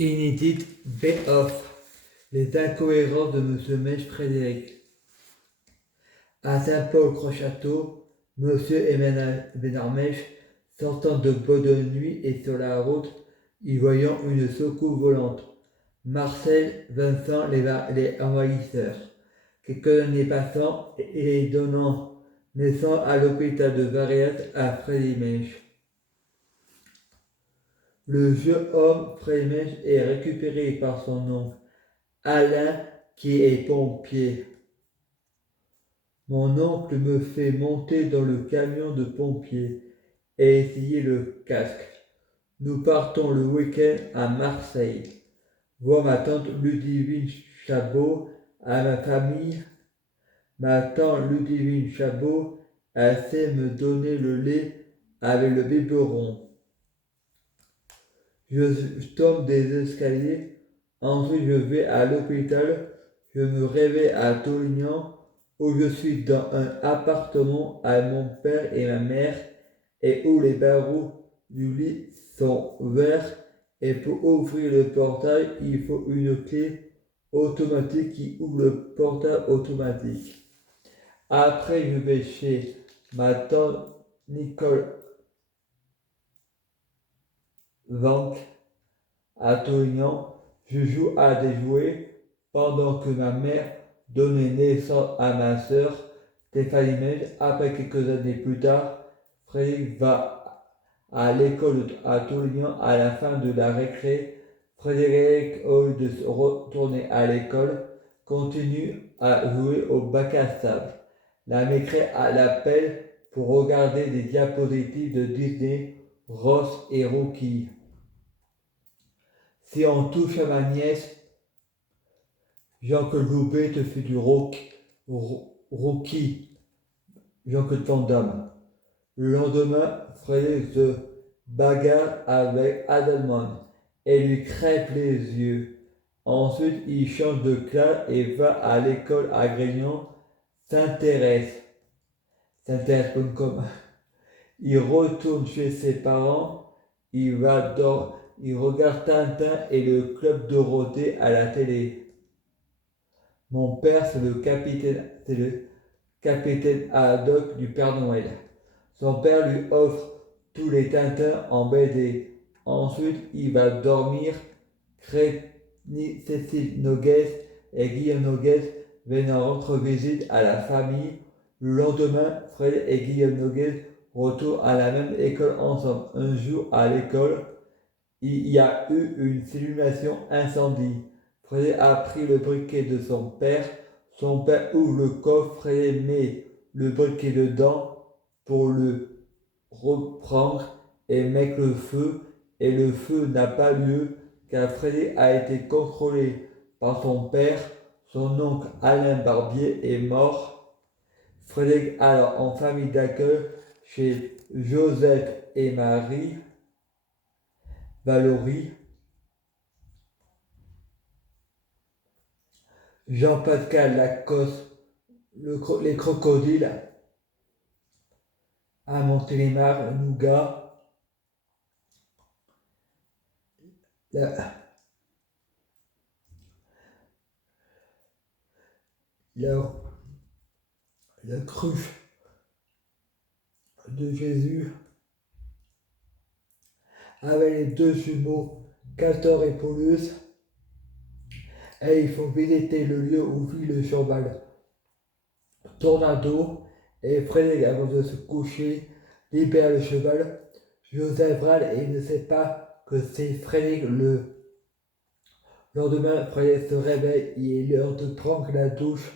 Inédite Best-of. Les incohérences de Monsieur Mèche Frédéric. À Saint-Paul-Croix-Château, Monsieur et Madame Benarmèche, sortant de bois de nuit et sur la route, y voyant une secousse volante. Marcel, Vincent, les envahisseurs. Quelques années passant et donnant naissance à l'hôpital de Varias à Frédéric Mèche. Le jeune homme Frédéric Mèche est récupéré par son oncle Alain qui est pompier. Mon oncle me fait monter dans le camion de pompiers et essayer le casque. Nous partons le week-end à Marseille, voir ma tante Ludivine Chabot à ma famille. Ma tante Ludivine Chabot, elle sait me donner le lait avec le biberon. Je tombe des escaliers, ensuite je vais à l'hôpital, je me réveille à Tolignan où je suis dans un appartement avec mon père et ma mère et où les barreaux du lit sont ouverts et pour ouvrir le portail, il faut une clé automatique qui ouvre le portail automatique. Après, je vais chez ma tante Nicole Vank à Tolignan. Je joue à des jouets pendant que ma mère donnait naissance à ma sœur Stéphanie Mèche. Après quelques années plus tard, Frédéric va à l'école à Tolignan à la fin de la récré. Frédéric, au lieu de se retourner à l'école, continue à jouer au bac à sable. La maîtresse l'appelle pour regarder des diapositives de Disney, Ross et Rookie. Si on touche à ma nièce, Jean-Claude Loubet te fait du Rookie, Jean-Claude Van Damme. Le lendemain, Frédéric se bagarre avec Adelman et lui crève les yeux. Ensuite, il change de classe et va à l'école à Grignon, s'intéresse comme il retourne chez ses parents, il regarde Tintin et le club Dorothée à la télé. Mon père, c'est le capitaine Haddock du Père Noël. Son père lui offre tous les Tintins en BD. Ensuite, il va dormir. Cécile Noguès et Guillaume Noguès viennent rendre visite à la famille. Le lendemain, Fred et Guillaume Noguès retournent à la même école ensemble. Un jour, à l'école, il y a eu une simulation incendie. Fred a pris le briquet de son père. Son père ouvre le coffre et met le briquet dedans pour le reprendre et mettre le feu. Et le feu n'a pas lieu car Frédéric a été contrôlé par son père. Son oncle Alain Barbier est mort. Frédéric alors en famille d'accueil chez Joseph et Marie Valory. Jean-Pascal Lacoste, les crocodiles à Montélimar, Nougat. La cruche de Jésus avec les deux jumeaux Castor et Paulus et il faut visiter le lieu où vit le cheval Tornado et Frédéric avant de se coucher libère le cheval. Joseph râle et ne sait pas que c'est Frédéric. Le lendemain, Frédéric se réveille, il est l'heure de prendre la douche.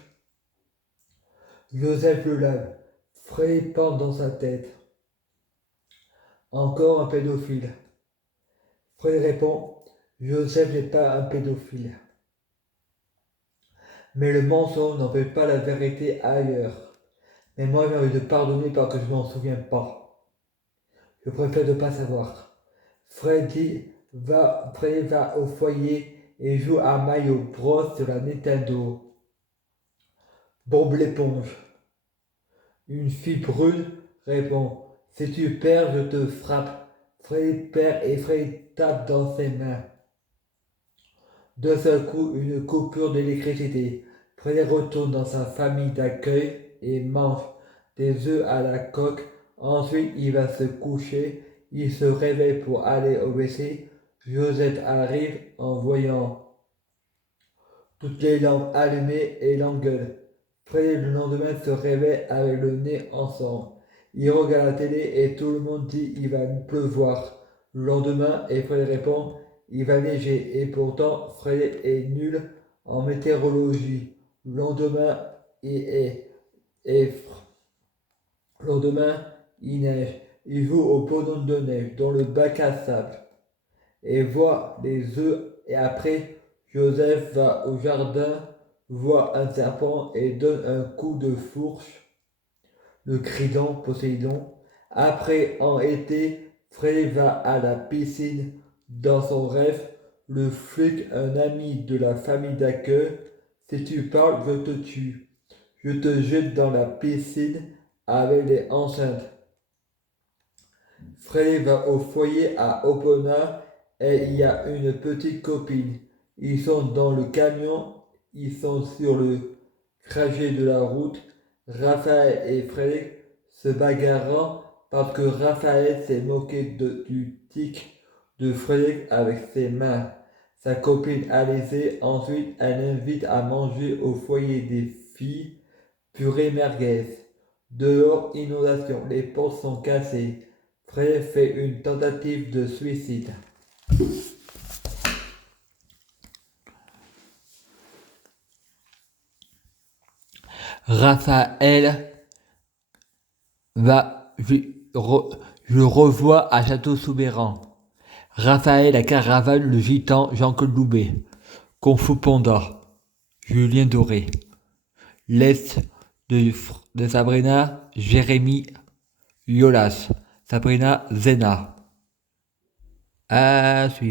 Joseph le lave. Frédéric pense dans sa tête. Encore un pédophile. Frédéric répond, Joseph n'est pas un pédophile. Mais le mensonge n'empêche pas la vérité ailleurs. Mais moi j'ai envie de pardonner parce que je ne m'en souviens pas. Je préfère ne pas savoir. Freddy va au foyer et joue à Mario Bros sur la Nintendo. Bob l'éponge. Une fille brune répond, si tu perds, je te frappe. Freddy perd et Freddy tape dans ses mains. D'un seul coup, une coupure d'électricité. Fred retourne dans sa famille d'accueil et mange des œufs à la coque. Ensuite, il va se coucher. Il se réveille pour aller au WC. Josette arrive en voyant toutes les lampes allumées et l'engueule. Fred le lendemain se réveille avec le nez ensemble. Il regarde la télé et tout le monde dit il va pleuvoir. Le lendemain, et Fred répond il va neiger. Et pourtant, Fred est nul en météorologie. Le lendemain, il est, et le lendemain, il neige. Il joue au bonhomme de neige dans le bac à sable et voit les œufs. Et après, Joseph va au jardin, voit un serpent et donne un coup de fourche, le criant Poséidon. Après, en été, Fred va à la piscine. Dans son rêve, le flic, un ami de la famille d'accueil, si tu parles, je te tue. Je te jette dans la piscine avec les enceintes. Fred va au foyer à Opona et il y a une petite copine. Ils sont dans le camion, ils sont sur le trajet de la route. Raphaël et Frédéric se bagarrant parce que Raphaël s'est moqué du tic de Frédéric avec ses mains. Sa copine Alizée, ensuite, elle invite à manger au foyer des filles, purée merguez. Dehors, inondation, les portes sont cassées. Fred fait une tentative de suicide. Raphaël va, je revois à Château-Soubéran. Raphaël à Caravane, le gitan Jean-Claude Loubet. Kung Fu Panda, Julien Doré. L'Est de Sabrina, Jérémy Yolas. Sabrina Zena. À suivre.